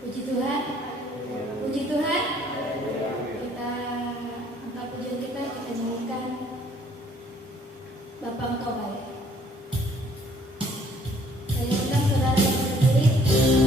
Puji Tuhan, puji Tuhan. Kita angkat pujian kita nyanyikan Bapa Engkau baik. Saya undang saudara yang berdiri. Engkau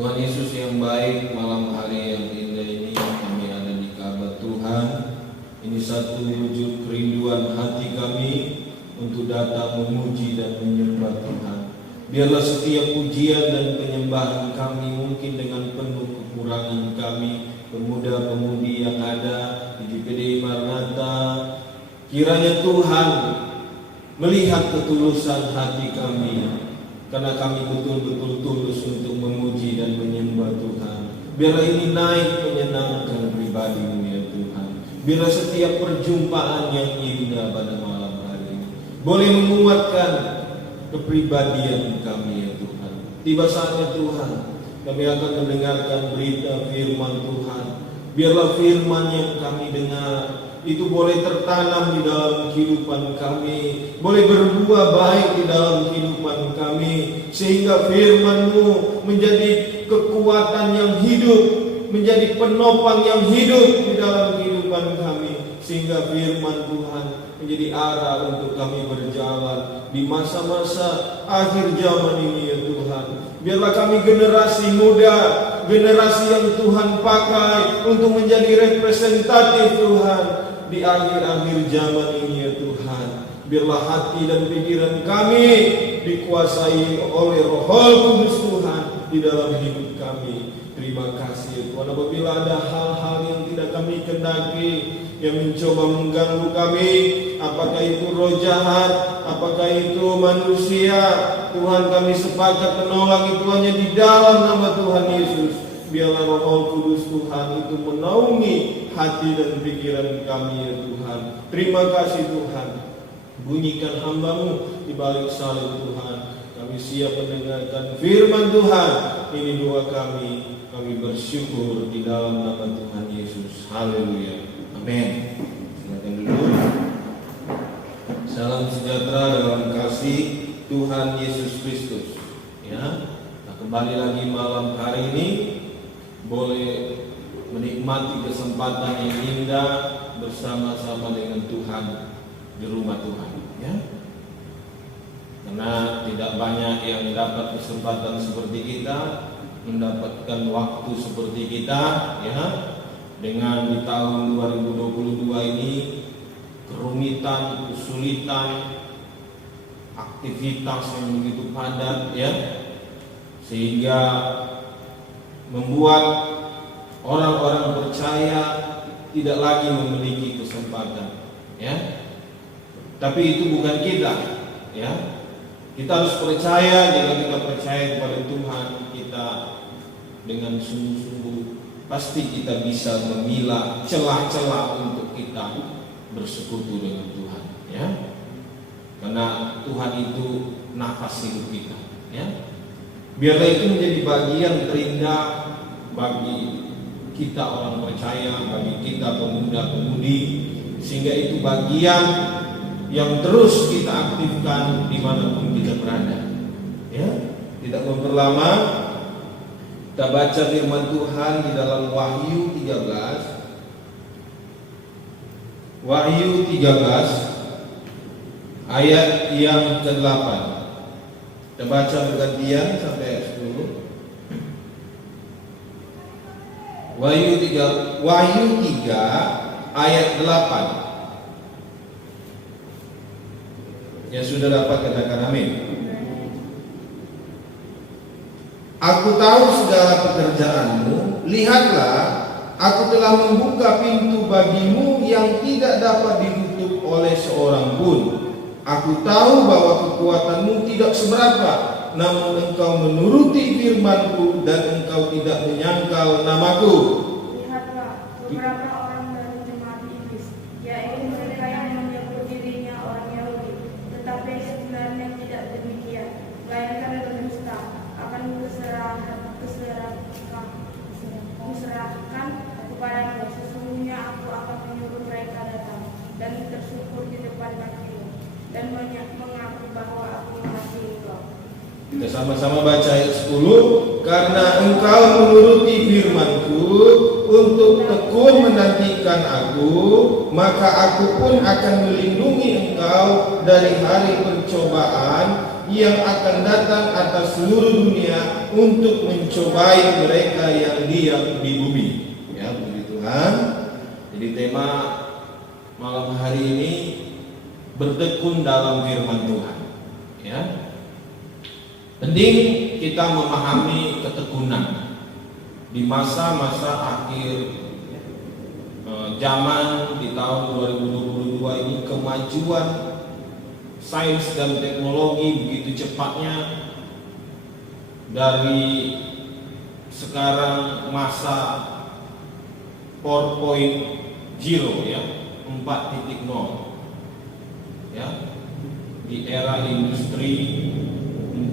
Tuhan Yesus yang baik, malam hari yang indah ini kami ada di Ka'bah Tuhan. Ini satu wujud kerinduan hati kami untuk datang memuji dan menyembah Tuhan. Biarlah setiap pujian dan penyembahan kami mungkin dengan penuh kekurangan kami, pemuda-pemudi yang ada di GPD Maranatha, kiranya Tuhan melihat ketulusan hati kami, karena kami betul-betul tulus untuk memuji dan menyembah Tuhan. Biarlah ini naik menyenangkan pribadi-Mu ya Tuhan. Biarlah setiap perjumpaan yang indah pada malam hari ini boleh menguatkan kepribadian kami ya Tuhan. Tiba saatnya Tuhan, kami akan mendengarkan berita firman Tuhan. Biarlah firman yang kami dengar itu boleh tertanam di dalam kehidupan kami, boleh berbuah baik di dalam kehidupan kami, sehingga firman-Mu menjadi kekuatan yang hidup, menjadi penopang yang hidup di dalam kehidupan kami, sehingga firman Tuhan menjadi arah untuk kami berjalan di masa-masa akhir zaman ini ya Tuhan. Biarlah kami generasi muda, generasi yang Tuhan pakai untuk menjadi representatif Tuhan di akhir-akhir zaman ini ya Tuhan. Biarlah hati dan pikiran kami dikuasai oleh Roh Kudus Tuhan di dalam hidup kami. Terima kasih Tuhan. Apabila ada hal-hal yang tidak kami kendaki, yang mencoba mengganggu kami, apakah itu roh jahat, apakah itu manusia, Tuhan kami sepakat menolak itu hanya di dalam nama Tuhan Yesus. Biarlah Roh Kudus Tuhan itu menaungi hati dan pikiran kami ya Tuhan. Terima kasih Tuhan. Bunyikan hamba-Mu di balik salib Tuhan. Kami siap mendengarkan firman Tuhan. Ini doa kami. Kami bersyukur di dalam nama Tuhan Yesus. Haleluya. Amin. Silakan dulu. Salam sejahtera dalam kasih Tuhan Yesus Kristus. Ya. Nah, kembali lagi malam hari ini, boleh menikmati kesempatan yang indah bersama-sama dengan Tuhan di rumah Tuhan, ya. Karena tidak banyak yang dapat kesempatan seperti kita, mendapatkan waktu seperti kita, ya. Dengan di tahun 2022 ini kerumitan, kesulitan, aktivitas yang begitu padat, ya, sehingga membuat orang-orang percaya tidak lagi memiliki kesempatan, ya. Tapi itu bukan kita, ya. Kita harus percaya. Jika kita percaya kepada Tuhan kita dengan sungguh-sungguh, pasti kita bisa memilah celah-celah untuk kita bersekutu dengan Tuhan, ya. Karena Tuhan itu nafas hidup kita, ya. Biarlah itu menjadi bagian terindah bagi kita orang percaya, bagi kita pemuda-pemudi, sehingga itu bagian yang terus kita aktifkan dimanapun kita berada, ya. Tidak memperlama, kita baca firman Tuhan di dalam Wahyu 13. Wahyu 13 ayat yang ke-8. Kita baca bergantian sampai ayat 10. Wahyu 3 ayat 8. Yang sudah dapat katakan amin. Aku tahu segala pekerjaanmu. Lihatlah, aku telah membuka pintu bagimu yang tidak dapat ditutup oleh seorang pun. Aku tahu bahwa kekuatanmu tidak seberapa, namun engkau menuruti firman-Ku dan engkau tidak menyangkal namaku. Lihatlah, beberapa orang dari jemaat iblis, yaitu mereka yang menyebut dirinya orang Yahudi, tetapi sebenarnya tidak demikian, melainkan berdusta, akan kuserahkan kepadamu. Sesungguhnya aku akan menyuruh mereka datang dan tersungkur di depan kakimu dan mengaku bahwa aku mengasihi engkau. Kita sama-sama baca ayat 10. Karena engkau menuruti firman-Ku untuk tekun menantikan aku, maka aku pun akan melindungi engkau dari hari pencobaan yang akan datang atas seluruh dunia untuk mencobai mereka yang diam di bumi. Ya, puji Tuhan. Jadi tema malam hari ini bertekun dalam firman Tuhan, ya. Penting kita memahami ketekunan di masa-masa akhir zaman di tahun 2022 ini. Kemajuan sains dan teknologi begitu cepatnya. Dari sekarang masa 4.0, ya, 4.0, ya, di era industri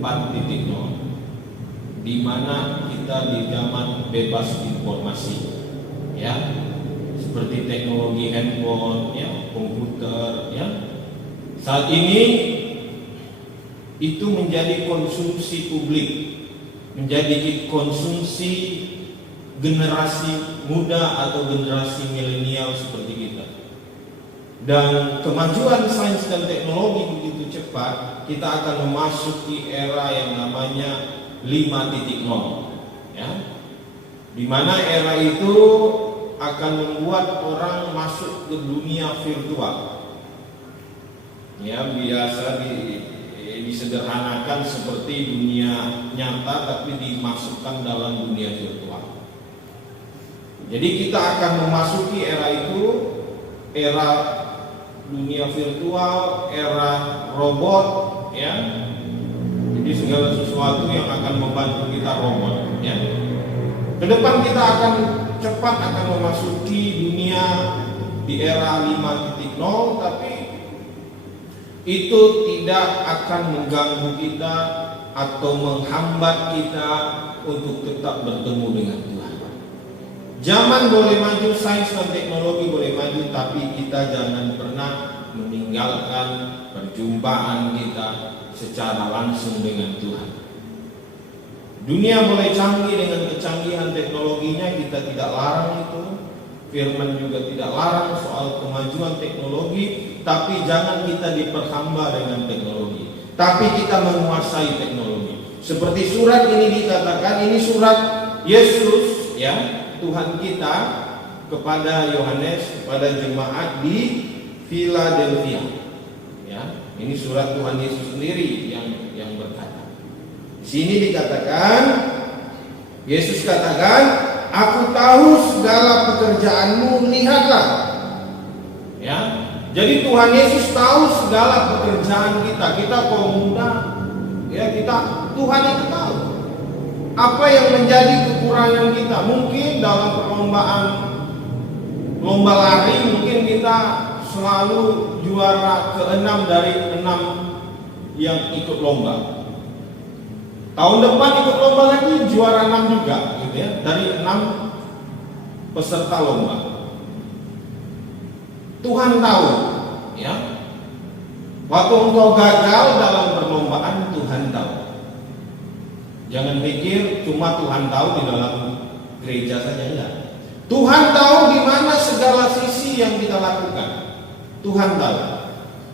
4.0, di mana kita di zaman bebas informasi, ya, seperti teknologi handphone, ya, komputer, ya. Saat ini itu menjadi konsumsi publik, menjadi konsumsi generasi muda atau generasi milenial seperti kita. Dan kemajuan sains dan teknologi begitu cepat, kita akan memasuki era yang namanya 5.0, ya, di mana era itu akan membuat orang masuk ke dunia virtual. Ya, biasa disederhanakan seperti dunia nyata, tapi dimasukkan dalam dunia virtual. Jadi kita akan memasuki era itu, era dunia virtual, era robot, ya. Jadi segala sesuatu yang akan membantu kita robot, ya. Kedepan kita akan cepat akan memasuki dunia di era 5.0, tapi itu tidak akan mengganggu kita atau menghambat kita untuk tetap bertemu dengan Tuhan. Zaman boleh maju, sains dan teknologi boleh maju, tapi kita jangan pernah meninggalkan perjumpaan kita secara langsung dengan Tuhan. Dunia boleh canggih dengan kecanggihan teknologinya, kita tidak larang itu. Firman juga tidak larang soal kemajuan teknologi, tapi jangan kita diperhamba dengan teknologi. tapi kita menguasai teknologi. Seperti surat ini dikatakan, ini surat Yesus ya, Tuhan kita kepada Yohanes, kepada jemaat di Philadelphia. Ya, ini surat Tuhan Yesus sendiri yang berkata. Di sini dikatakan, Yesus katakan, aku tahu segala pekerjaanmu, lihatlah. Ya, jadi Tuhan Yesus tahu segala pekerjaan kita. Kita kaum muda, ya Tuhan itu tahu apa yang menjadi kekurangan kita. Mungkin dalam perlombaan lomba lari, mungkin kita selalu juara ke-6 dari 6 yang ikut lomba. Tahun depan ikut lomba lagi juara 6 juga, gitu ya, dari 6 peserta lomba. Tuhan tahu, ya. Waktu engkau gagal dalam perlombaan, Tuhan tahu. Jangan pikir cuma Tuhan tahu di dalam gereja saja, enggak. Tuhan tahu di mana segala sisi yang kita lakukan. Tuhan tahu.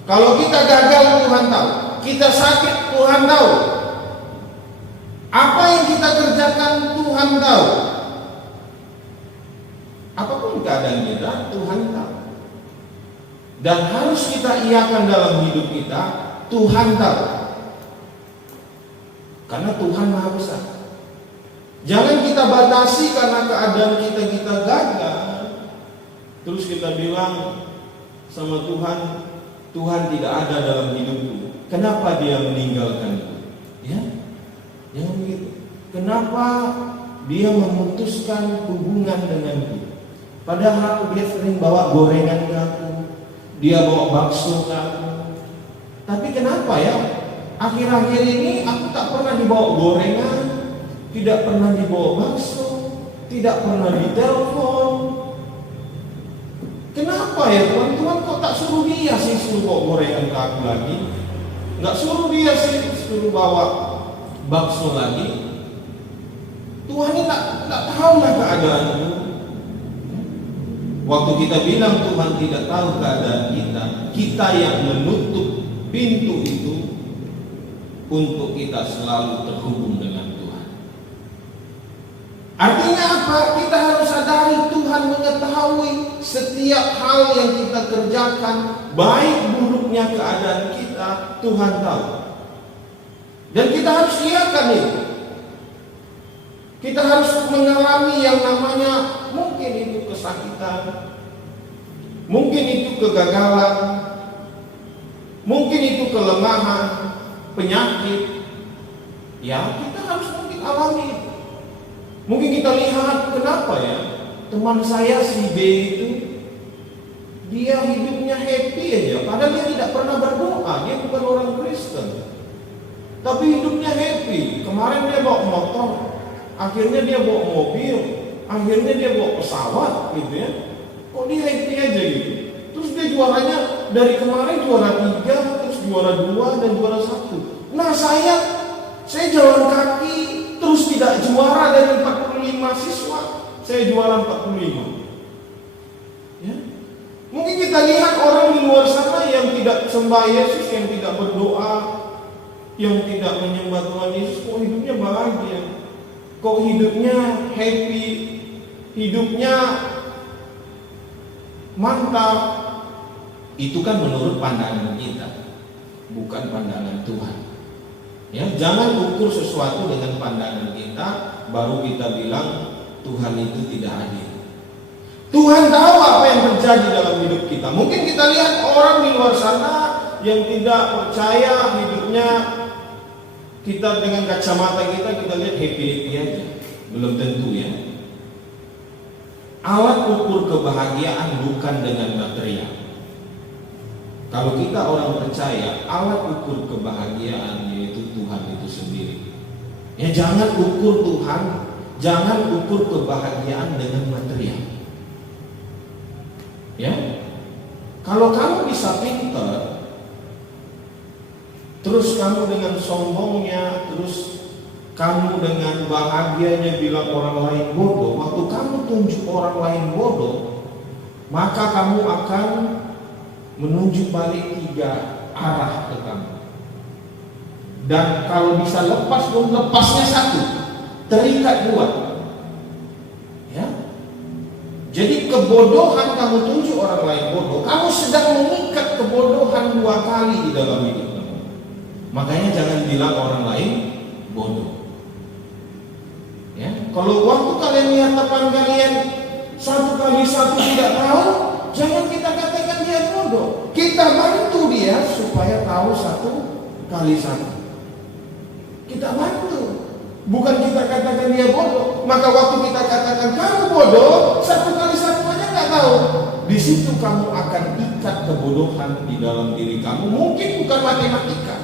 Kalau kita gagal, Tuhan tahu. Kita sakit, Tuhan tahu. Apa yang kita kerjakan, Tuhan tahu. Apapun keadaan kita, Tuhan tahu. Dan harus kita iakan dalam hidup kita, Tuhan tahu. Karena Tuhan Maha Besar. Jangan kita batasi karena keadaan kita gagal, terus kita bilang sama Tuhan, Tuhan tidak ada dalam hidupku. Kenapa Dia meninggalkanku? Ya, jangan begitu. Kenapa Dia memutuskan hubungan denganku? Padahal Dia sering bawa gorengan ke aku, Dia bawa bakso ke aku. Tapi kenapa ya? Akhir-akhir ini aku tak pernah dibawa gorengan, tidak pernah dibawa bakso, tidak pernah ditelepon. Kenapa ya Tuhan? Tuhan kok tak suruh Dia sih suruh bawa gorengan ke aku lagi? Nggak suruh Dia sih suruh bawa bakso lagi? Tuhan ini tak tahu lah keadaanmu. Waktu kita bilang Tuhan tidak tahu keadaan kita yang menutup pintu itu untuk kita selalu terhubung dengan Tuhan. Artinya apa? Kita harus sadari Tuhan mengetahui setiap hal yang kita kerjakan, baik buruknya keadaan kita, Tuhan tahu. Dan kita harus iakan itu. Kita harus mengalami yang namanya mungkin itu kesakitan, mungkin itu kegagalan, mungkin itu kelemahan, penyakit. Ya, kita harus mungkin alami itu. Mungkin kita lihat, kenapa ya teman saya si B itu dia hidupnya happy aja, padahal dia tidak pernah berdoa, dia bukan orang Kristen, tapi hidupnya happy. Kemarin dia bawa motor, akhirnya dia bawa mobil, akhirnya dia bawa pesawat, gitu ya. Kok dia happy aja gitu? Terus dia juaranya dari kemarin juara 3, terus juara 2 dan juara 1. Nah saya jalan kaki terus tidak juara dari 45 siswa, saya juara 45. Ya. Mungkin kita lihat orang di luar sana yang tidak sembah Yesus, yang tidak berdoa, yang tidak menyembah Tuhan Yesus, kok hidupnya bahagia, kok hidupnya happy, hidupnya mantap. Itu kan menurut pandangan kita, bukan pandangan Tuhan. Ya, jangan ukur sesuatu dengan pandangan kita, baru kita bilang Tuhan itu tidak adil. Tuhan tahu apa yang terjadi dalam hidup kita. Mungkin kita lihat orang di luar sana yang tidak percaya hidupnya, kita dengan kacamata kita lihat happy-happy aja. Belum tentu ya. Alat ukur kebahagiaan bukan dengan material. Kalau kita orang percaya, alat ukur kebahagiaan yaitu Tuhan itu sendiri. Ya, jangan ukur Tuhan, jangan ukur kebahagiaan dengan material. Ya, kalau kamu bisa pintar, terus kamu dengan sombongnya, terus kamu dengan bahagianya bilang orang lain bodoh, waktu kamu tunjuk orang lain bodoh, maka kamu akan menunjuk balik 3 arah ke kamu. Dan kalau bisa lepas pun lepasnya satu, terikat dua. Ya. Jadi kebodohan kamu tunjuk orang lain bodoh, kamu sedang mengikat kebodohan dua kali di dalam hidup kamu. Makanya jangan bilang orang lain bodoh. Ya, kalau waktu kalian lihat teman kalian satu kali satu tidak tahu, jangan kita katakan dia bodoh. Kita bantu dia supaya tahu satu kali satu. Kita bantu, bukan kita katakan dia bodoh. Maka waktu kita katakan kamu bodoh, satu kali satu aja nggak tahu, di situ kamu akan ikat kebodohan di dalam diri kamu. Mungkin bukan matematika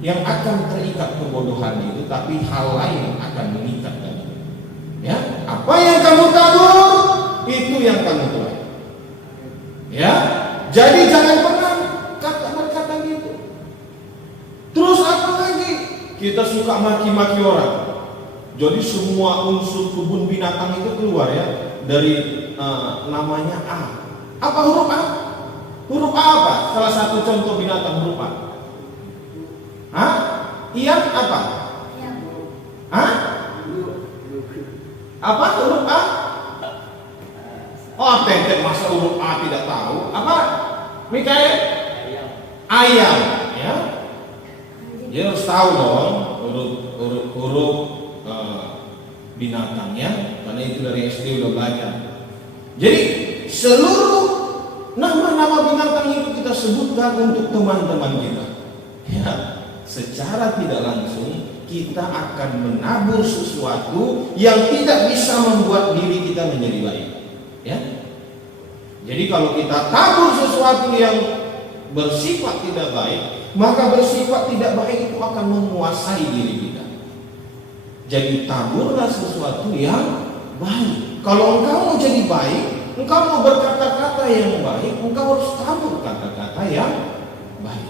yang akan terikat kebodohan itu, tapi hal lain akan mengikat kamu. Ya, apa yang kamu tabur itu yang kamu tuai. Ya, jadi jangan pernah berkata gitu. Terus apa lagi? Kita suka maki-maki orang. Jadi semua unsur kebun binatang itu keluar ya dari namanya A. Apa huruf A? Huruf A apa? Salah satu contoh binatang huruf A. Hah? Ian apa? Hah? Apa huruf A? Oh, Tetek masa huruf A tidak tahu? Apa? Mikael? Ayam. Ya. Dia harus tahu dong huruf binatangnya, karena itu dari SD udah belajar. Jadi seluruh nama-nama binatang itu kita sebutkan untuk teman-teman kita. Ya, secara tidak langsung kita akan menabur sesuatu yang tidak bisa membuat diri kita menjadi baik. Ya. Jadi kalau kita tabur sesuatu yang bersifat tidak baik, maka bersifat tidak baik itu akan menguasai diri kita. Jadi taburlah sesuatu yang baik. Kalau engkau mau jadi baik, engkau mau berkata-kata yang baik, engkau harus tabur kata-kata yang baik.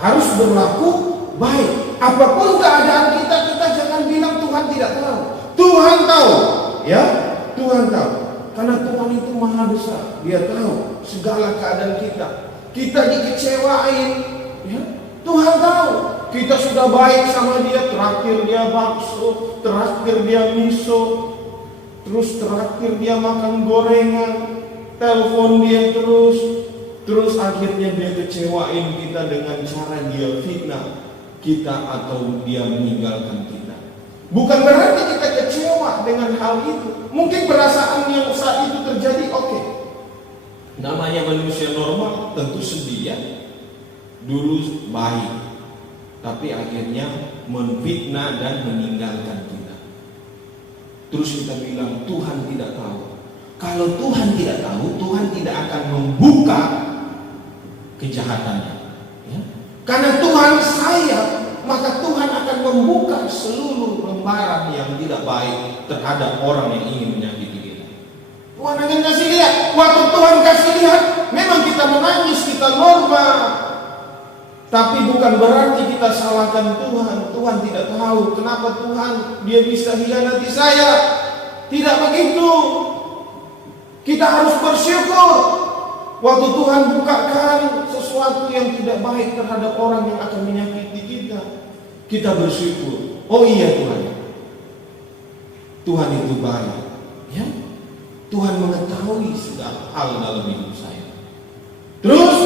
Harus berlaku baik. Apapun keadaan kita, kita jangan bilang Tuhan tidak tahu. Tuhan tahu, ya, Tuhan tahu. Karena Tuhan itu maha besar. Dia tahu segala keadaan kita. Kita dikecewain, ya, Tuhan tahu. Kita sudah baik sama dia, terakhir dia bakso, terakhir dia miso, terus terakhir dia makan gorengan, telepon dia terus akhirnya dia kecewain kita dengan cara dia fitnah kita atau dia meninggalkan kita. Bukan berarti kita kecewa dengan hal itu. Mungkin perasaan yang saat itu terjadi oke. Namanya manusia normal tentu sedih ya. Dulu baik, tapi akhirnya menfitnah dan meninggalkan kita. Terus kita bilang Tuhan tidak tahu. Kalau Tuhan tidak tahu, Tuhan tidak akan membuka kejahatannya. Ya? Karena Tuhan sayang, maka Tuhan akan membuka seluruh lembaran yang tidak baik terhadap orang yang ingin menyakiti kita. Tuhan akan kasih lihat. Waktu Tuhan kasih lihat, memang kita menangis, kita normal. Tapi bukan berarti kita salahkan Tuhan. Tuhan tidak tahu kenapa Tuhan dia bisa hianati saya. Tidak begitu. Kita harus bersyukur. Waktu Tuhan bukakan sesuatu yang tidak baik terhadap orang yang akan menyakiti kita, kita bersyukur. Oh iya Tuhan, Tuhan itu baik. Ya, Tuhan mengetahui segala hal dalam hidup saya. Terus,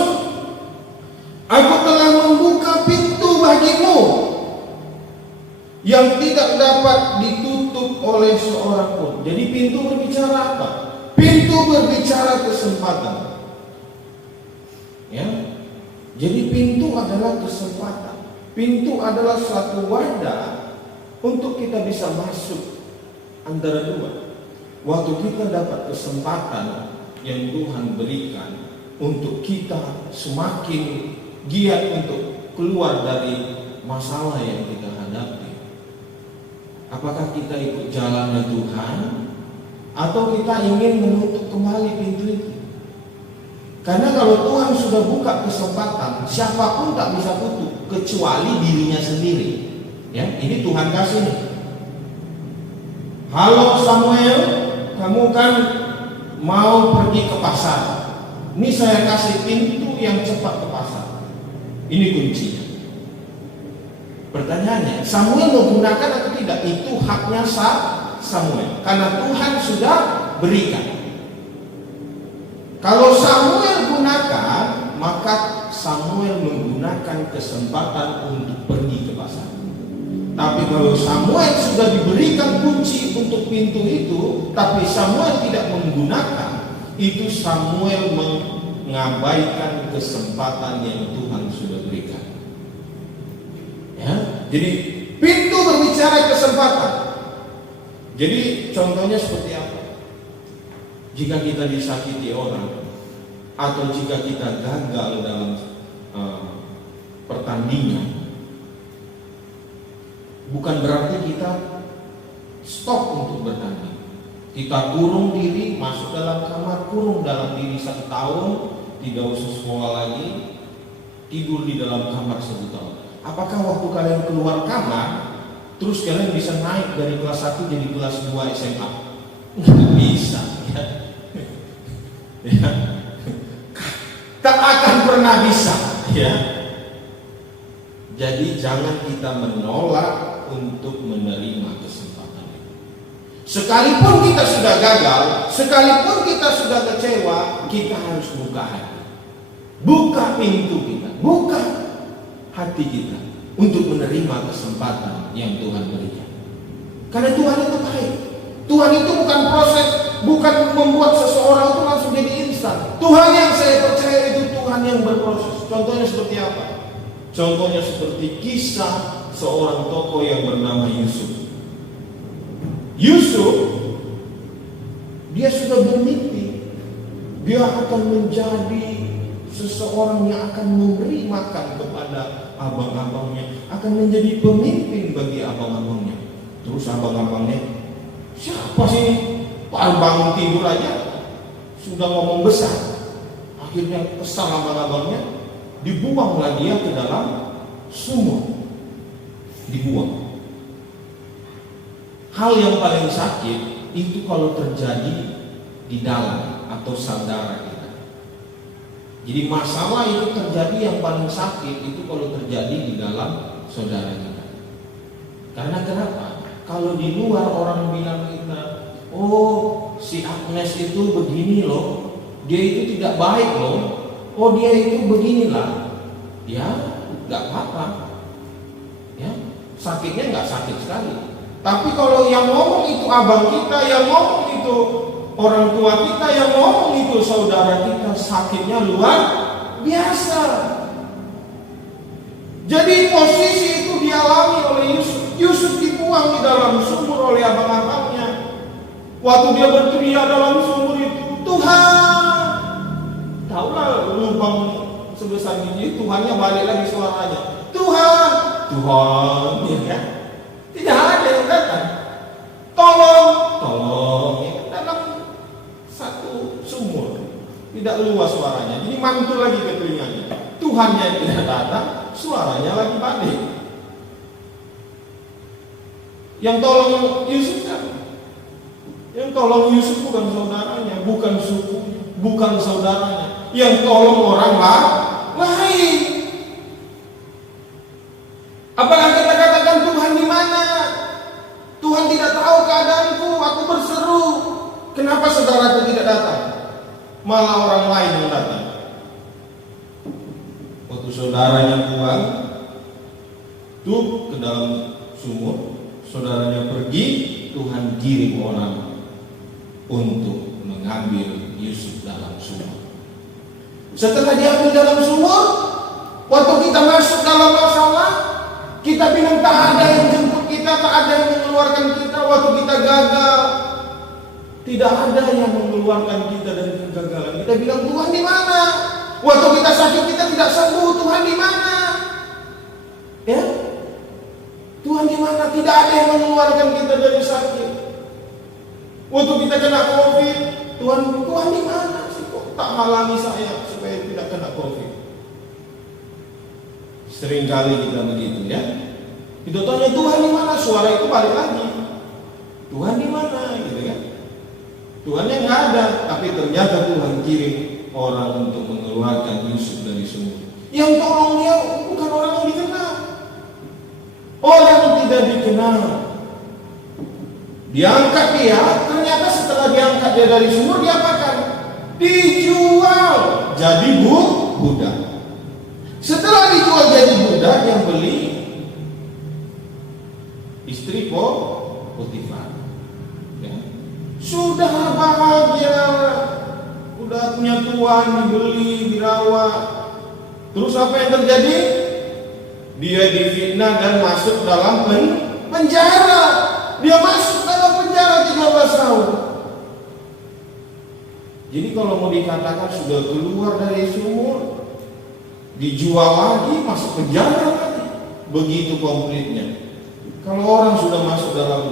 aku telah membuka pintu bagimu yang tidak dapat ditutup oleh seorang pun. Jadi pintu berbicara apa? Pintu berbicara kesempatan. Ya, jadi pintu adalah kesempatan. Pintu adalah suatu wadah untuk kita bisa masuk antara dua. Waktu kita dapat kesempatan yang Tuhan berikan untuk kita semakin giat untuk keluar dari masalah yang kita hadapi. Apakah kita ikut jalannya Tuhan atau kita ingin menutup kembali pintu itu? Karena kalau Tuhan sudah buka kesempatan, siapapun tak bisa tutup kecuali dirinya sendiri. Ya, ini Tuhan kasih nih. Halo Samuel, kamu kan mau pergi ke pasar. Ini saya kasih pintu yang cepat ke pasar. Ini kuncinya. Pertanyaannya, Samuel menggunakan atau tidak? Itu haknya Samuel, karena Tuhan sudah berikan. Kalau Samuel gunakan, maka Samuel menggunakan kesempatan untuk pergi ke pasar. Tapi kalau Samuel sudah diberikan kunci untuk pintu itu, tapi Samuel tidak menggunakan, itu Samuel mengabaikan kesempatan yang Tuhan sudah berikan. Ya, jadi pintu berbicara kesempatan. Jadi contohnya seperti apa? Jika kita disakiti orang, atau jika kita gagal dalam pertandingan, bukan berarti kita stop untuk bertanding. Kita kurung diri, masuk dalam kamar, kurung dalam diri 1 tahun, tidak usah sekolah lagi, tidur di dalam kamar 1 tahun. Apakah waktu kalian keluar kamar, terus kalian bisa naik dari kelas 1 jadi kelas 2 SMA? Nggak bisa, ya. Ya. Tak akan pernah bisa, ya. Jadi jangan kita menolak untuk menerima kesempatan itu. Sekalipun kita sudah gagal, sekalipun kita sudah kecewa, kita harus buka hati, buka pintu kita, buka hati kita untuk menerima kesempatan yang Tuhan berikan. Karena Tuhan itu baik. Tuhan itu bukan proses, bukan membuat seseorang itu langsung jadi instan. Tuhan yang saya percaya itu Tuhan yang berproses. Contohnya seperti apa? Contohnya seperti kisah seorang tokoh yang bernama Yusuf. Yusuf, dia sudah bermimpi, dia akan menjadi seseorang yang akan memberi makan kepada abang-abangnya, akan menjadi pemimpin bagi abang-abangnya. Terus abang-abangnya, siapa sih? Baru bangun tidur aja sudah ngomong besar. Akhirnya kesal abang-abangnya, dibuanglah dia ke dalam sumur. Dibuang. Hal yang paling sakit itu kalau terjadi di dalam atau saudara kita. Jadi masalah itu terjadi, yang paling sakit itu kalau terjadi di dalam saudara kita. Karena kenapa? Kalau di luar orang bilang kita, oh si Agnes itu begini loh, dia itu tidak baik loh, oh dia itu beginilah, ya nggak apa-apa, ya sakitnya nggak sakit sekali. Tapi kalau yang ngomong itu abang kita, yang ngomong itu orang tua kita, yang ngomong itu saudara kita, sakitnya luar biasa. Jadi posisi itu dialami oleh Yusuf. Yusuf dibuang di dalam sumur oleh abang-abangnya. Waktu dia berteriak dalam sumur itu, Tuhan, tahulah lubang sebesar ini, Tuhannya balik lagi suaranya, Tuhan, Tuhan, ya kan? Tidak ada yang datang. Tolong, ya, dalam satu sumur, tidak luas suaranya. Jadi mantul lagi ke telinganya. Tuhannya tidak datang, suaranya lagi balik. Yang tolong Yusuf kan? Yang tolong Yusuf bukan saudaranya, bukan sukunya, bukan saudaranya. Yang tolong orang lain. Apakah kita katakan Tuhan di mana? Tuhan tidak tahu keadaanku, aku berseru. Kenapa saudaraku tidak datang? Malah orang lain yang datang. Waktu saudaranya buang tuh ke dalam sumur, saudaranya pergi, Tuhan kirim orang untuk mengambil Yusuf dalam sumur. Setelah diambil dalam sumur, waktu kita masuk dalam masalah, kita bilang tak ada yang jemput kita, tak ada yang mengeluarkan kita. Waktu kita gagal, tidak ada yang mengeluarkan kita dari kegagalan. Kita bilang, Tuhan di mana? Waktu kita sakit, kita tidak sembuh, Tuhan di mana? Ya, Tuhan di mana? Tidak ada yang mengeluarkan kita dari sakit. Waktu kita kena COVID, Tuhan di mana sih? Kok tak halangi saya supaya tidak kena COVID? Seringkali kita begitu, ya. Kita tanya Tuhan di mana? Suara itu balik lagi. Tuhan di mana? Gitu ya. Tuhan yang nggak ada, tapi ternyata Tuhan kirim orang untuk mengeluarkan Yusuf dari sumur. Yang tolong dia bukan orang yang dikenal. orang tidak dikenal. Diangkat dia, ternyata setelah diangkat dia dari sumur, diapakan? Dijual jadi budak. Setelah dijual jadi budak, yang beli istri Potifar. Ya. Sudah bahagia, udah punya tuan, dibeli, dirawat. Terus apa yang terjadi? Dia difitnah dan masuk dalam penjara. Dia masuk dalam penjara 13 tahun. Jadi kalau mau dikatakan sudah keluar dari sumur, dijual lagi, masuk penjara lagi. Begitu komplitnya. Kalau orang sudah masuk dalam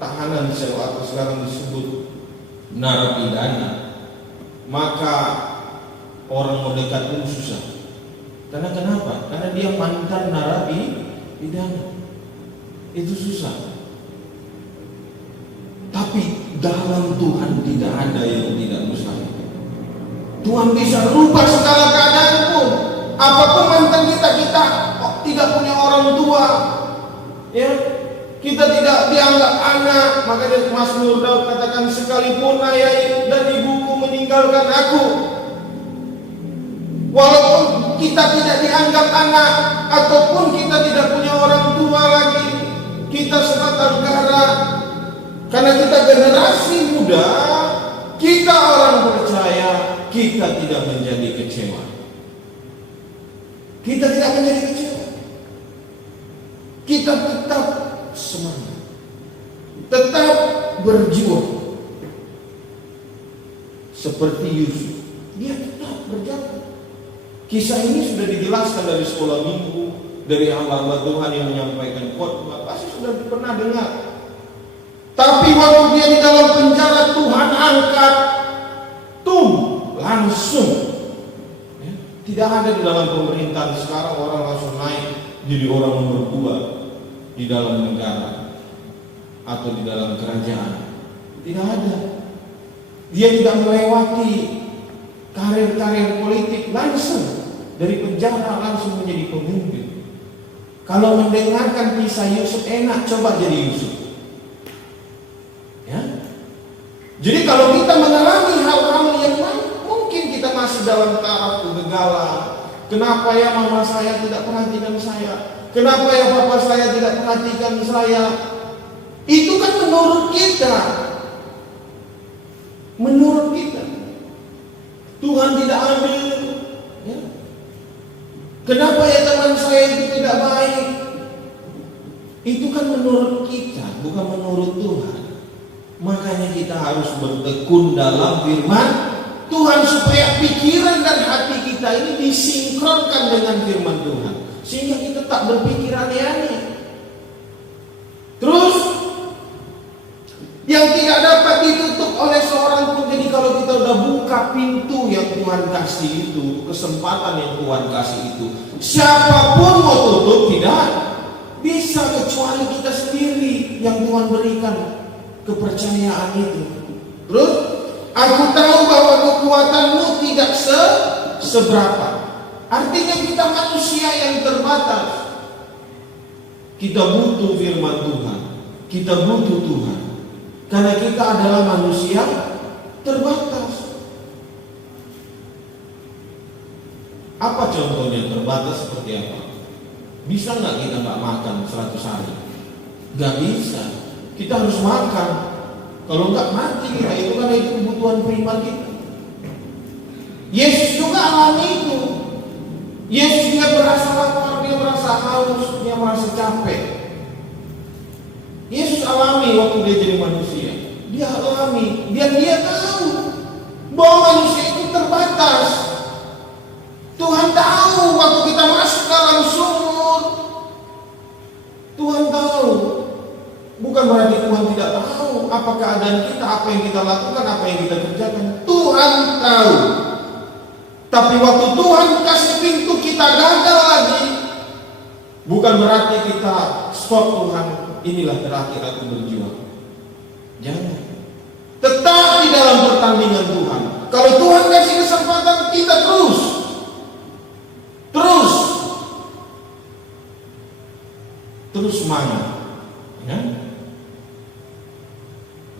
tahanan sel atau sekarang disebut narapidana, maka orang mau dekat pun susah. Karena kenapa? Karena dia mantan narapidana. Itu susah. Tapi dalam Tuhan tidak ada yang tidak mustahil. Tuhan bisa rubah segala keadaan pun. Apapun mantan kita tidak punya orang tua, ya, kita tidak dianggap anak. Makanya Mazmur Daud katakan, sekalipun ayah dan ibuku meninggalkan aku, walaupun kita tidak dianggap anak, ataupun kita tidak punya orang tua lagi, kita sebatang kara, karena kita generasi muda, kita orang percaya, kita tidak menjadi kecewa. Kita tidak menjadi kecewa. Kita tetap semangat, tetap berjuang. Seperti Yusuf, dia tetap berjalan. Kisah ini sudah dijelaskan dari sekolah minggu, dari hamba-hamba Tuhan yang menyampaikan khotbah, pasti sudah pernah dengar. Tapi waktu dia di dalam penjara, Tuhan angkat, langsung. Ya, tidak ada di dalam pemerintahan sekarang orang langsung naik jadi orang nomor 2 di dalam negara atau di dalam kerajaan. Tidak ada. Dia tidak melewati karir-karir politik, langsung dari penjara langsung menjadi pemimpin. Kalau mendengarkan kisah Yusuf enak, coba jadi Yusuf. Ya. Jadi kalau kita mengalami hal-hal yang lain, mungkin kita masih dalam taraf kegagalan. Kenapa ya mama saya tidak perhatikan saya? Kenapa ya bapak saya tidak perhatikan saya? Itu kan menurut kita. Menurut kita. Tuhan tidak ambil. Ya. Kenapa ya teman saya itu tidak baik? Itu kan menurut kita, bukan menurut Tuhan. Makanya kita harus bertekun dalam firman Tuhan supaya pikiran dan hati kita ini disinkronkan dengan firman Tuhan, sehingga kita tak berpikir aneh-aneh. Terus yang tidak dapat ditutup oleh seorang pun. Jadi kalau kita udah buka pintu yang Tuhan kasih itu, kesempatan yang Tuhan kasih itu, siapapun mau tutup tidak bisa, kecuali kita sendiri yang Tuhan berikan kepercayaan itu. Terus, aku tahu bahwa kekuatanmu tidak seberapa. Artinya kita manusia yang terbatas. Kita butuh firman Tuhan. Kita butuh Tuhan. Karena kita adalah manusia terbatas. Apa contohnya terbatas seperti apa? Bisa nggak kita nggak makan 100 hari? Nggak bisa. Kita harus makan. Kalau nggak mati kita. Itu kan itu kebutuhan primer kita. Yesus juga alami itu. Yesus dia merasa lapar, dia merasa haus, dia merasa capek. Yesus alami waktu dia jadi manusia. Dia alami, dia tahu bahwa manusia itu terbatas. Tuhan tahu waktu kita masuk dalam sumur. Tuhan tahu. Bukan berarti Tuhan tidak tahu apa keadaan kita, apa yang kita lakukan, apa yang kita kerjakan. Tuhan tahu. Tapi waktu Tuhan kasih pintu kita gagal lagi, bukan berarti kita stop. Tuhan, inilah terakhir aku berjuang. Jangan. Tetap di dalam pertandingan Tuhan. Kalau Tuhan kasih kesempatan, kita terus. terus semangat. Ya?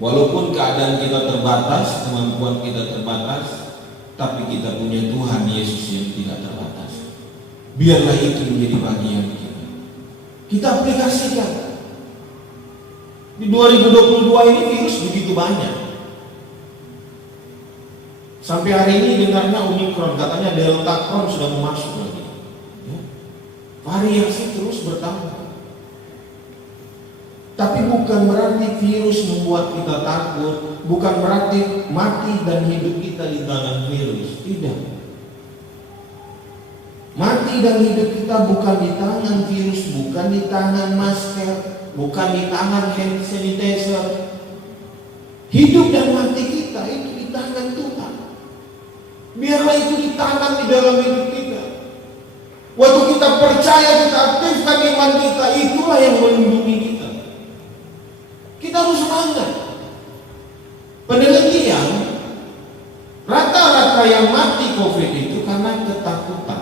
Walaupun keadaan kita terbatas, kemampuan kita terbatas, tapi kita punya Tuhan Yesus yang tidak terbatas. Biarlah itu menjadi bagian kita. Kita aplikasikan. Di 2022 ini virus begitu banyak. Sampai hari ini dengarnya Omikron, katanya Delta Cron sudah mau masuk lagi. Ya. Variasi terus bertambah. Tapi bukan berarti virus membuat kita takut, bukan berarti mati dan hidup kita di tangan virus. Tidak. Mati dan hidup kita bukan di tangan virus, bukan di tangan masker, bukan di tangan hand sanitizer. Hidup dan mati kita itu di tangan Tuhan. Biarlah itu ditanam di dalam hidup kita. Waktu kita percaya, kita aktifkan iman kita, itulah yang melindungi kita. Kita harus semangat. Penelitian, rata-rata yang mati COVID itu karena ketakutan.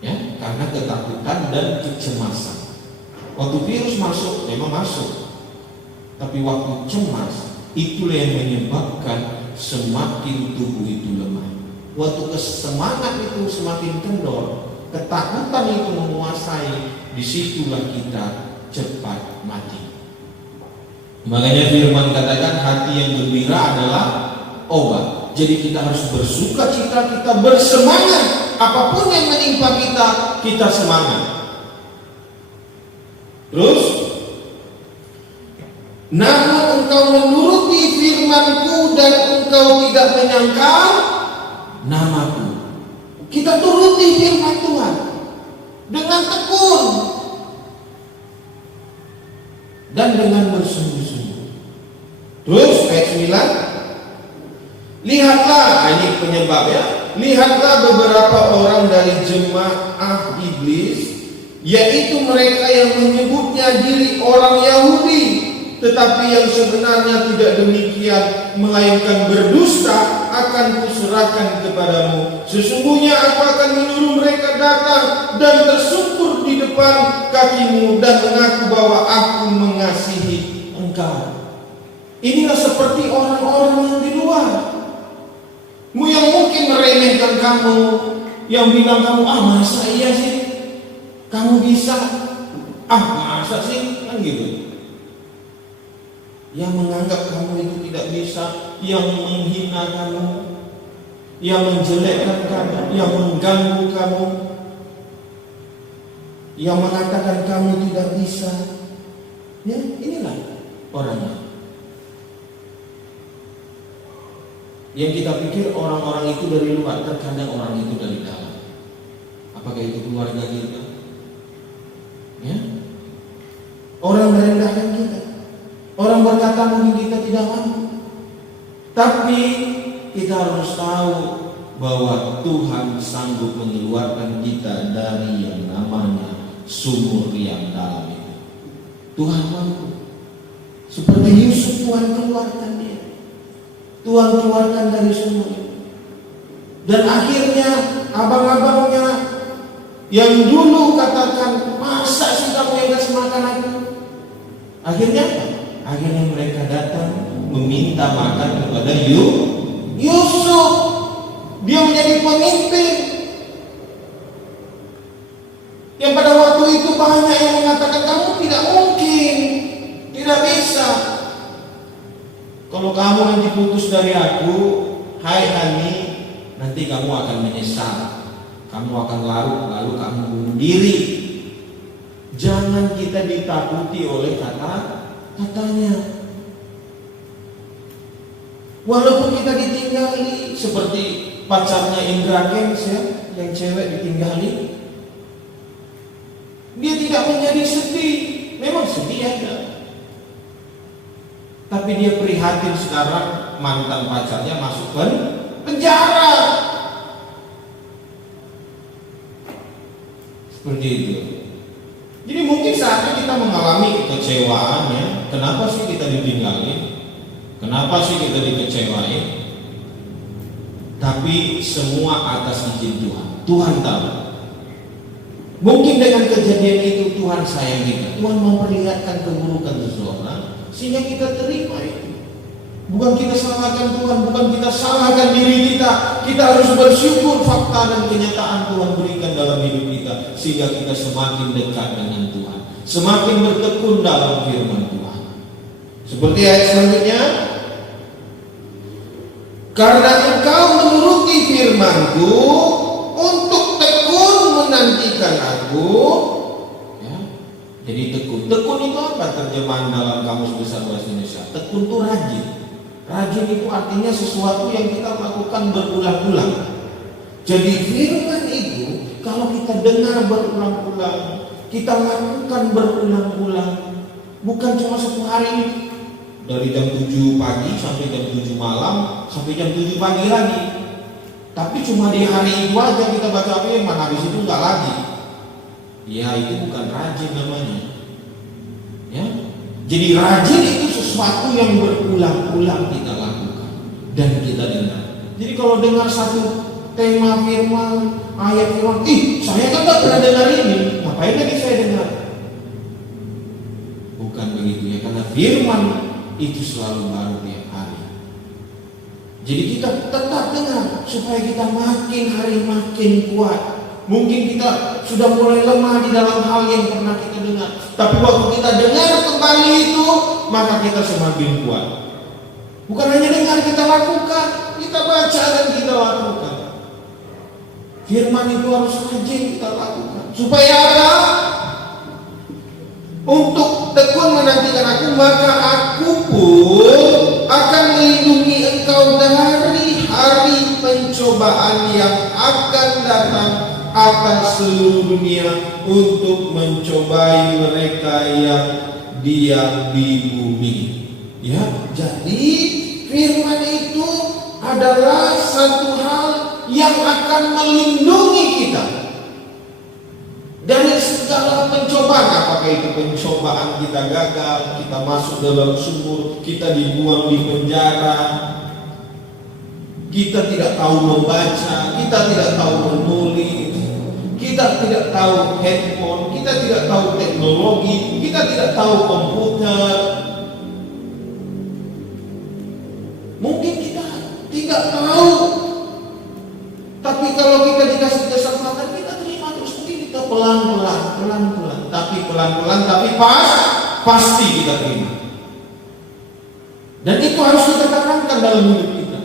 Ya, karena ketakutan dan kecemasan. Waktu virus masuk, memang masuk. Tapi waktu cemas, itulah yang menyebabkan semakin tubuh itu lemah. Waktu semangat itu semakin kendor, ketakutan itu menguasai, disitulah kita cepat mati. Makanya firman katakan hati yang gembira adalah obat. Jadi kita harus bersuka cita, kita bersemangat. Apapun yang menimpa kita, kita semangat. Terus, namun engkau menuruti firman-Ku dan engkau tidak menyangkal nama-Ku. Kita turuti firman Tuhan dengan tekun dan dengan bersungguh-sungguh. Terus ayat 9, lihatlah, ini penyebabnya. Lihatlah beberapa orang dari jemaah iblis, yaitu mereka yang menyebutnya diri orang Yahudi, tetapi yang sebenarnya tidak demikian, melainkan berdusta, akan kuserahkan kepadamu. Sesungguhnya aku akan menyuruh mereka datang dan tersungkur di depan kakimu dan mengaku bahwa aku mengasihi engkau. Inilah seperti orang-orang yang di luar, yang mungkin meremehkan kamu, yang bilang kamu, masa iya sih kamu bisa, masa sih, kan gitu. Yang menganggap kamu itu tidak bisa, yang menghina kamu, yang menjelekkan kamu, yang mengganggu kamu, yang mengatakan kamu tidak bisa. Ya, inilah orangnya. Yang kita pikir orang-orang itu dari luar, terkadang orang itu dari dalam. Apakah itu keluarga kita? Ya? Orang merendahkan kita. Orang berkata mungkin kita tidak mampu. Tapi kita harus tahu bahwa Tuhan sanggup mengeluarkan kita dari yang namanya sumur yang dalam itu. Tuhan mampu. Seperti Yusuf, Tuhan keluarkan dia. Tuhan keluarkan dari sumur itu. Dan akhirnya abang-abangnya yang dulu katakan, masa sih kamu yang kasih makan aku? Akhirnya apa? Akhirnya mereka datang meminta makan kepada Yusuf. Dia menjadi pemimpin. Yang pada waktu itu banyak yang mengatakan kamu tidak mungkin, tidak bisa. Kalau kamu nanti putus dari aku, hai Hani, nanti kamu akan menyesal. Kamu akan larut, lalu kamu bunuh diri. Jangan kita ditakuti oleh katanya. Walaupun kita ditinggali, seperti pacarnya Indra Kents ya, yang cewek ditinggali, dia tidak menjadi sedih. Memang sedih ada, tapi dia prihatin sekarang mantan pacarnya masuk penjara. Seperti itu. Jadi mungkin saatnya kita mengalami kekecewaan ya. Kenapa sih kita ditinggalin? Kenapa sih kita dikecewain? Tapi semua atas izin Tuhan. Tuhan tahu. Mungkin dengan kejadian itu Tuhan sayang kita. Tuhan memperlihatkan keburukan seseorang sehingga kita terima itu. Bukan kita salahkan Tuhan, bukan kita salahkan diri kita. Kita harus bersyukur fakta dan kenyataan Tuhan berikan dalam hidup kita, sehingga kita semakin dekat dengan Tuhan, semakin bertekun dalam firman Tuhan. Seperti ayat selanjutnya, karena engkau menuruti firman-Ku untuk tekun menantikan Aku. Ya. Jadi tekun itu apa terjemahan dalam Kamus Besar Bahasa Indonesia? Tekun itu rajin. Rajin itu artinya sesuatu yang kita lakukan berulang-ulang. Jadi firman itu kalau kita dengar berulang-ulang, kita lakukan berulang-ulang, bukan cuma satu hari dari jam 7 pagi sampai jam 7 malam sampai jam 7 pagi lagi. Tapi cuma di hari itu aja kita baca firman, habis itu enggak lagi. Ya itu bukan rajin namanya. Ya. Jadi rajin itu sesuatu yang berulang-ulang kita lakukan dan kita dengar. Jadi kalau dengar satu tema firman, ayat firman, saya kan tak pernah dengar ini, ngapain lagi saya dengar? Bukan begitu ya, karena firman itu selalu baru tiap hari. Jadi kita tetap dengar supaya kita makin hari makin kuat. Mungkin kita sudah mulai lemah di dalam hal yang pernah kita dengar, tapi waktu kita dengar kembali itu, maka kita semakin kuat. Bukan hanya dengar, kita lakukan, kita baca dan kita lakukan. Firman itu harus rajin kita lakukan. Supaya apa? Untuk tekun menantikan Aku, maka Aku pun akan melindungi engkau dari hari pencobaan yang akan datang atas seluruh dunia untuk mencobai mereka yang diam di bumi. Ya, jadi firman itu adalah satu hal yang akan melindungi kita dari segala pencobaan. Apakah itu pencobaan kita gagal, kita masuk dalam sumur, kita dibuang di penjara, kita tidak tahu membaca, kita tidak tahu menulis, kita tidak tahu handphone, kita tidak tahu teknologi, kita tidak tahu komputer. Mungkin kita tidak tahu, tapi kalau kita dikasih kesempatan, kita terima terus. Mungkin kita pelan-pelan, tapi pelan-pelan, tapi pasti kita terima. Dan itu harus kita tanamkan dalam hidup kita.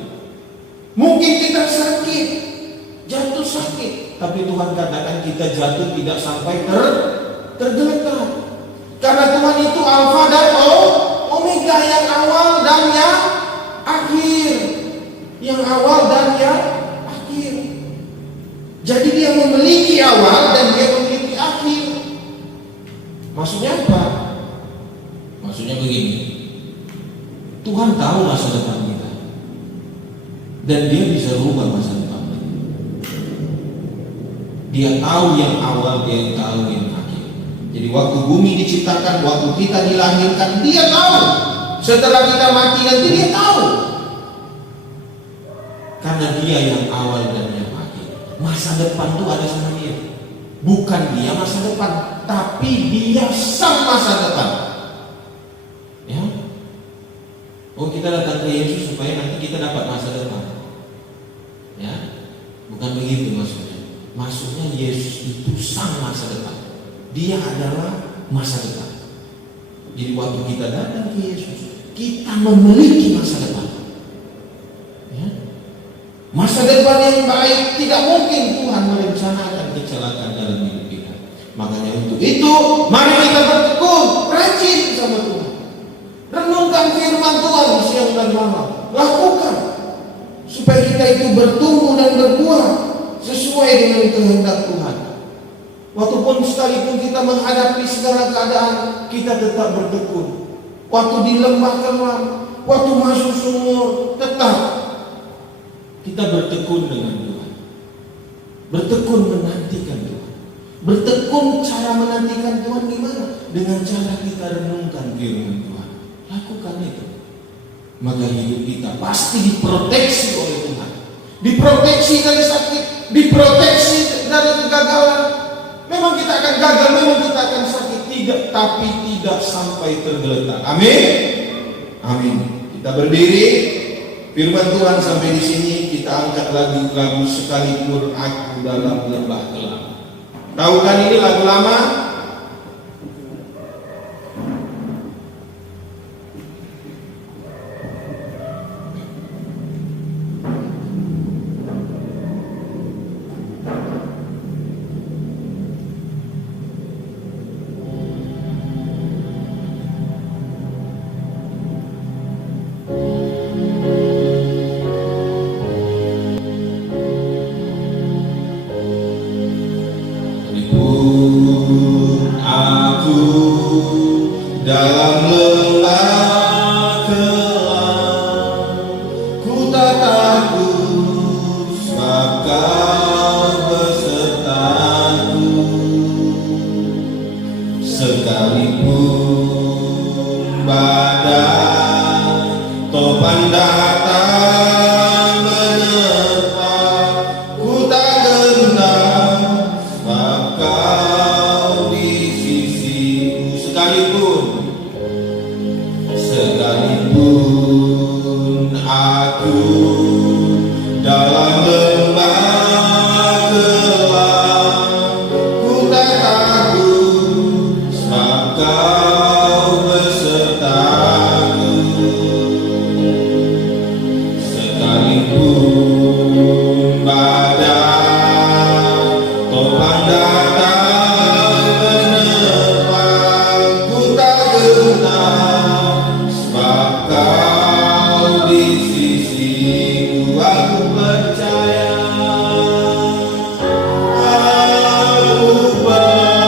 Mungkin kita sakit, jatuh sakit, tapi Tuhan katakan kita jatuh tidak sampai tergeletak. Karena Tuhan itu Alfa dan Omega, yang awal dan yang akhir. Yang awal dan yang akhir. Jadi dia memiliki awal dan dia memiliki akhir. Maksudnya apa? Maksudnya begini, Tuhan tahu masa depan kita, dan dia bisa rubah masa depan. Dia tahu yang awal, dia tahu yang akhir. Jadi waktu bumi diciptakan, waktu kita dilahirkan, dia tahu. Setelah kita mati nanti dia tahu. Karena dia yang awal dan yang akhir. Masa depan itu ada sama dia. Bukan dia masa depan, tapi dia sang masa depan. Ya. Oh, kita datang ke Yesus supaya nanti kita dapat masa depan. Ya. Bukan begitu maksudnya. Maksudnya Yesus itu sang masa depan. Dia adalah masa depan. Jadi waktu kita datang ke Yesus, kita memiliki masa depan. Ya. Masa depan yang baik. Tidak mungkin Tuhan merencanakan kecelakaan dalam hidup kita. Makanya untuk itu, mari kita bertekun, rajin sama Tuhan. Renungkan firman Tuhan siang dan malam. Lakukan supaya kita itu bertumbuh dan berbuah sesuai dengan kehendak Tuhan. Walaupun sekalipun kita menghadapi segala keadaan, kita tetap bertekun. Waktu di lembah kelam, waktu masuk sumur, tetap kita bertekun dengan Tuhan. Bertekun menantikan Tuhan. Bertekun cara menantikan Tuhan gimana? Dengan cara kita renungkan firman Tuhan. Lakukan itu. Maka hidup kita pasti diproteksi oleh Tuhan. Diproteksi dari sakit, diproteksi dari kegagalan. memang kita akan gagal, memang kita akan sakit, tidak, tapi tidak sampai tergeletak. Amin. Amin. Kita berdiri. Firman Tuhan sampai di sini, kita angkat lagu Sekalipun Aku Dalam Lembah Gelap. Tahu kan ini lagu lama? Aku dalam lembah gelap, ku tak takut sebab Kau besertaku. Sekalipun badai topan datang menerpa, ku tak gentar sebab Kau di sisiku. Sekalipun aku dalam lembah gelap, ku tak takut sebab Kau besertaku. Sekalipun badai topan datang menerpa, ku tak gentar sebab Kau di sisiku. Aku percaya, aku percaya,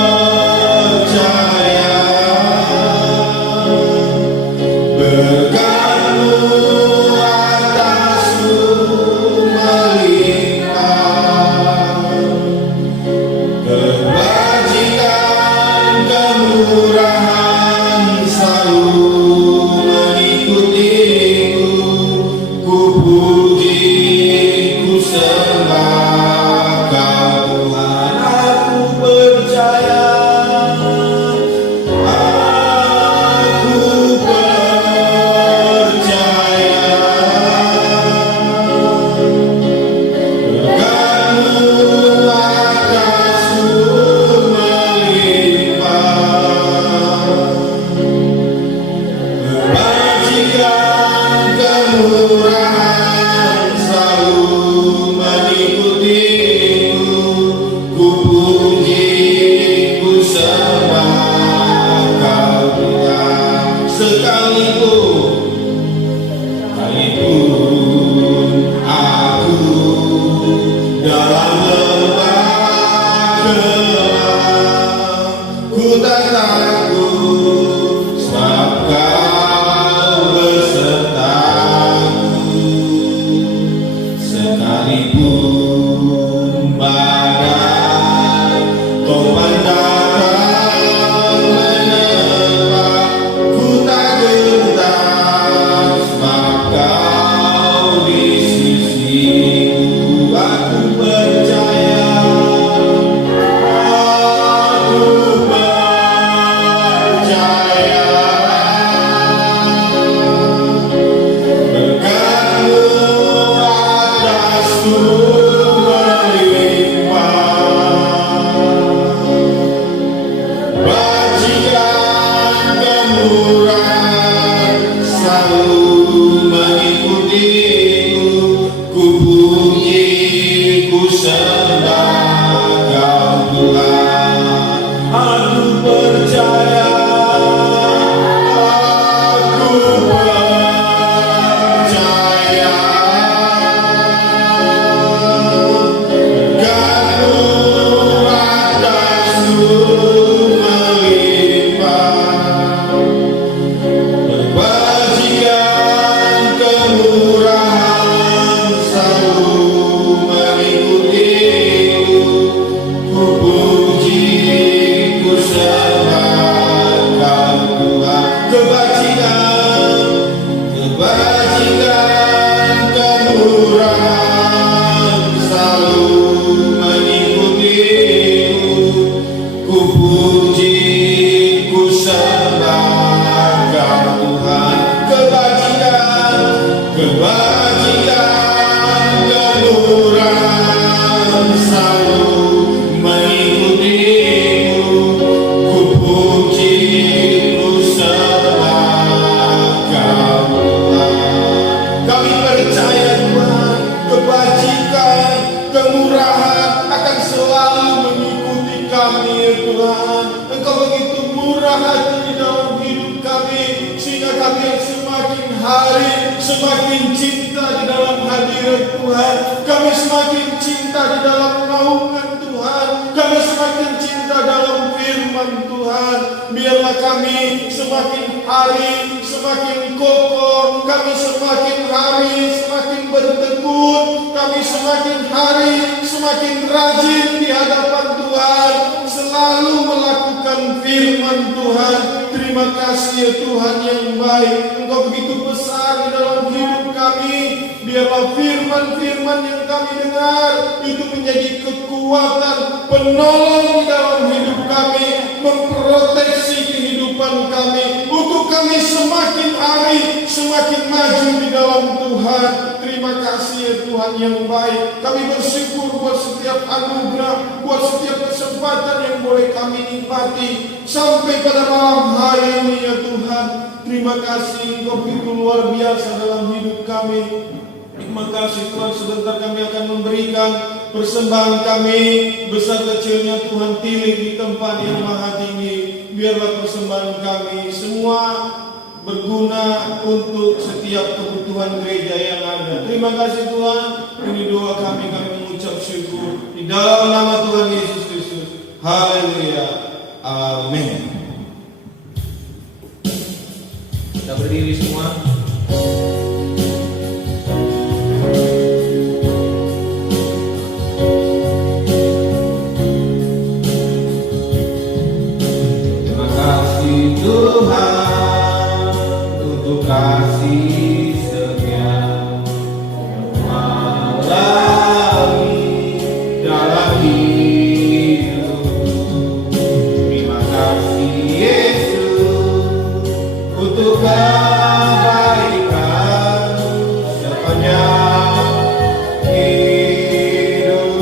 kami semakin hari semakin cinta di dalam hadirat Tuhan. Kami semakin cinta di dalam naungan Tuhan. Kami semakin cinta dalam firman Tuhan. Biarlah kami semakin hari semakin kokoh. Kami semakin hari semakin bertekun. Kami semakin hari semakin rajin di hadapan Tuhan, selalu melakukan firman Tuhan. Terima kasih ya Tuhan yang baik. Engkau begitu besar di dalam hidup kami. Biarlah firman-firman yang kami dengar itu menjadi kekuatan penolong di dalam hidup kami, memproteksi kehidupan kami, untuk kami semakin hari semakin maju di dalam Tuhan. Terima kasih ya Tuhan yang baik. Kami bersyukur buat setiap anugerah, buat setiap kesempatan yang boleh kami nikmati sampai pada malam hari ini ya Tuhan. Terima kasih Engkau begitu luar biasa dalam hidup kami. Terima kasih Tuhan, sebentar kami akan memberikan persembahan kami. Besar kecilnya Tuhan tilik di tempat yang maha tinggi. Biarlah persembahan kami semua berguna untuk setiap kebutuhan gereja yang ada. Terima kasih Tuhan. Ini doa kami mengucap syukur di dalam nama Tuhan Yesus Kristus. Haleluya. Amin. Kita berdiri semua. Terima kasih Tuhan untuk kasih setia melalui dalam hidup. Terima kasih Yesus untuk kebaikan sepanjang hidup.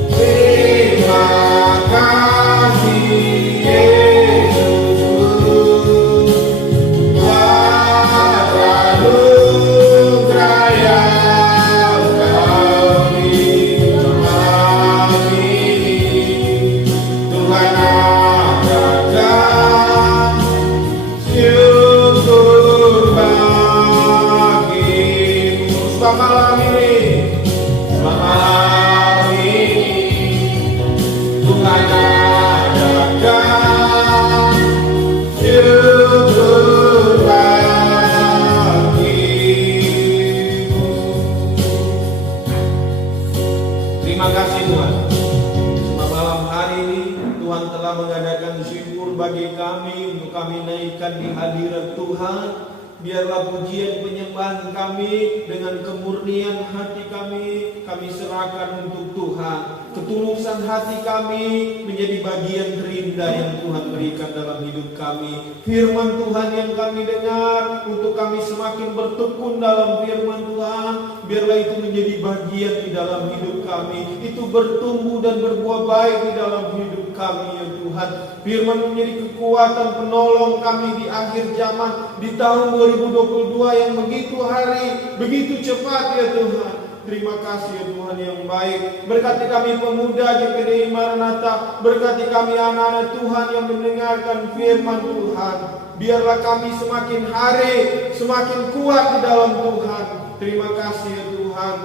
Terima kasih Yesus atas anugerah yang Kau beri kami. Tuhan adakan syukur bagimu. Selamat malam ini, selamat malam ini. Tuhan adakan syukur bagimu. Terima kasih Tuhan. Malam hari ini Tuhan telah mengadakan syukur bagi kami untuk kami naikkan di hadirat Tuhan. Biarlah pujian penyembahan kami dengan kemurnian hati kami serahkan untuk Tuhan. Ketulusan hati kami menjadi bagian terindah yang Tuhan berikan dalam hidup kami. Firman Tuhan yang kami dengar, untuk kami semakin bertekun dalam firman Tuhan. Biarlah itu menjadi bagian di dalam hidup kami. Itu bertumbuh dan berbuah baik di dalam hidup kami ya Tuhan. Firman menjadi kekuatan penolong kami di akhir zaman, di tahun 2022 yang begitu hari, begitu cepat ya Tuhan. Terima kasih ya Tuhan yang baik. Berkati kami pemuda GPDI Maranatha. Berkati kami anak-anak Tuhan yang mendengarkan firman Tuhan. Biarlah kami semakin hari semakin kuat di dalam Tuhan. Terima kasih ya Tuhan.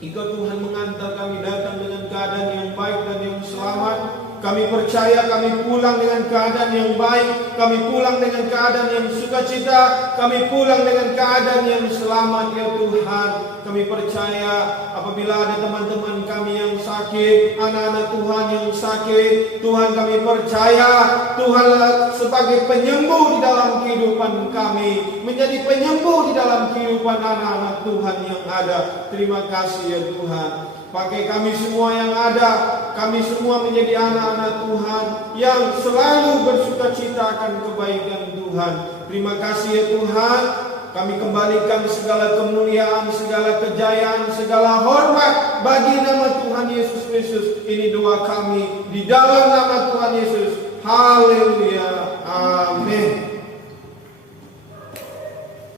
Jika Tuhan mengantar kami datang dengan keadaan yang baik dan yang selamat, kami percaya kami pulang dengan keadaan yang baik, kami pulang dengan keadaan yang sukacita, kami pulang dengan keadaan yang selamat ya Tuhan. Kami percaya apabila ada teman-teman kami yang sakit, anak-anak Tuhan yang sakit, Tuhan kami percaya Tuhanlah sebagai penyembuh di dalam kehidupan kami, menjadi penyembuh di dalam kehidupan anak-anak Tuhan yang ada. Terima kasih ya Tuhan. Pakai kami semua yang ada, kami semua menjadi anak-anak Tuhan yang selalu bersukacita akan kebaikan Tuhan. Terima kasih ya Tuhan. Kami kembalikan segala kemuliaan, segala kejayaan, segala hormat bagi nama Tuhan Yesus Kristus. Ini doa kami di dalam nama Tuhan Yesus. Haleluya. Amin.